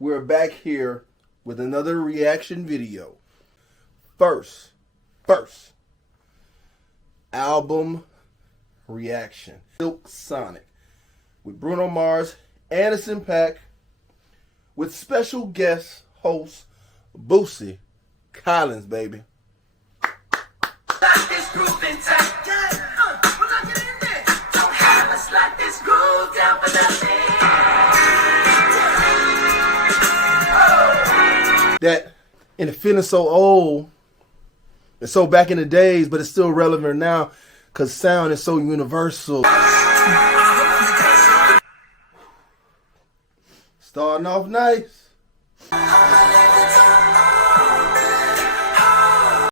We're back here with another reaction video. First, album reaction. Silk Sonic with Bruno Mars, Anderson .Paak, with special guest host Boosie Collins, baby. That, and it feeling so old, it's so back in the days, but it's still relevant now because sound is so universal. Starting off nice.